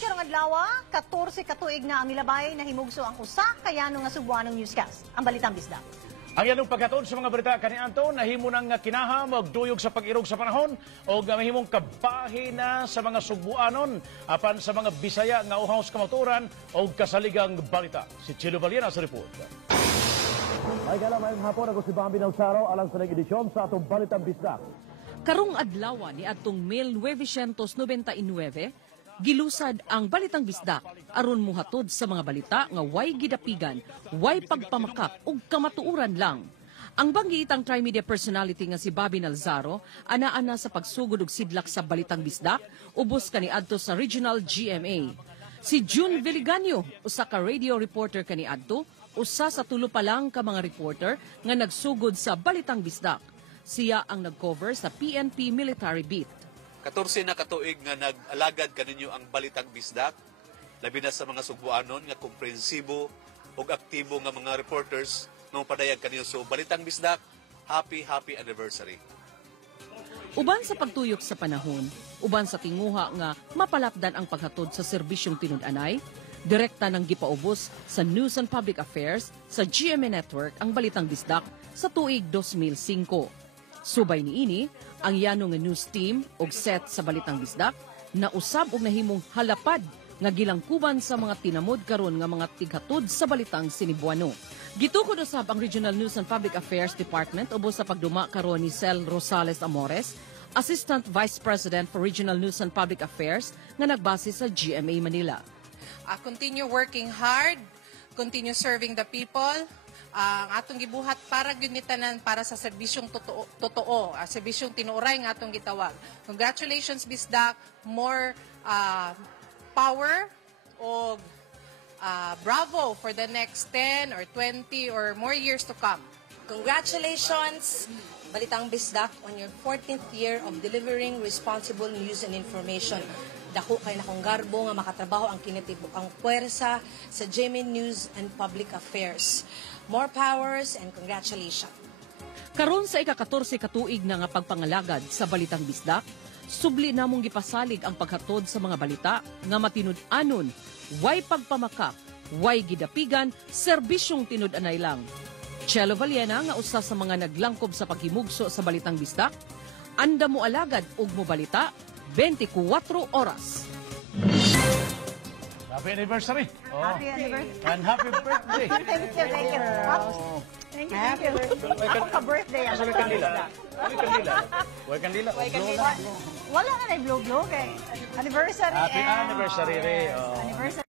karong adlaw, 14 katuig na ang milabay na himugso ang usa kayano nga Cebuanong newscast. Ang balitang bisda. Ang yanong pagkatuon sa mga balita kaniadto nahimo nang kinaham og duyog sa pag-irog sa panahon o mahimong kabahin na sa mga Subuanon apan sa mga Bisaya nga uhaw sa kamaturan o kasaligang balita. Si Chilo Valiena sa report. May galamay hapon ako si Bambi Nausaro alang sa edisyon sa atong balitang bisda. Karong adlaw ni adtong 1999, gilusad ang balitang bisdak aron muhatod sa mga balita nga way gidapigan, way pagpamakap ug kamatuoran lang. Ang banggiitang tri-media personality nga si Bobby Nalzaro ana-ana sa pagsugod og sidlak sa balitang bisdak ubos kaniadto sa Regional GMA. Si June Villiganyo, usa ka radio reporter kaniadto, usa sa tulo pa lang ka mga reporter nga nagsugod sa balitang bisdak. Siya ang nag-cover sa PNP Military Beat. 14 na katuig nga nag-alagad kaninyo ang balitang bisdak, labi na sa mga Subuanon nga komprensibo ug aktibo nga mga reporters nung padayag kaninyo. So balitang bisdak, happy anniversary. Uban sa pagtuyok sa panahon, uban sa tinguha nga mapalapdan ang paghatod sa serbisyong tinud-anay, direkta nang gipaubos sa News and Public Affairs sa GMA Network ang balitang bisdak sa tuig 2005. Subay niini, ang yanong news team og set sa balitang bisdak na usab og nahimong halapad nga gilangkuban sa mga tinamod karon nga mga tighatod sa balitang Sinibuano. Gitukod usab ang Regional News and Public Affairs Department ubos sa pagduma karon ni Cel Rosales Amores, Assistant Vice President for Regional News and Public Affairs nga nagbase sa GMA Manila. Continue working hard, continue serving the people. Ang atong gibuhat para gyud ni tanan para sa serbisyong totoo, serbisyong tinuoray nga atong gitawag. Congratulations bisdak, more power o bravo for the next 10 or 20 or more years to come. Congratulations Balitang Bisdak on your 14th year of delivering responsible news and information. Dako kay nakong garbo nga makatrabaho ang kinatibuk ang puwersa sa GMA News and Public Affairs. More powers and congratulations. Karon sa ika-14 katuig na nga pagpangalagad sa Balitang Bisdak, subli namong gipasalig ang paghatod sa mga balita nga matinud-anon, way pagpamakap, way gidapigan, serbisyong tinud-anay lang. Chelo Valiena nga usa sa mga naglangkob sa paghimugso sa Balitang Bisdak, anda mo alagad ug mo balita 24 oras. Happy anniversary. Happy anniversary. And happy birthday. Thank you. Thank you. Ako ka-birthday. May kandila. May kandila. Wala na na blow-blow kay anniversary. Happy anniversary. Anniversary.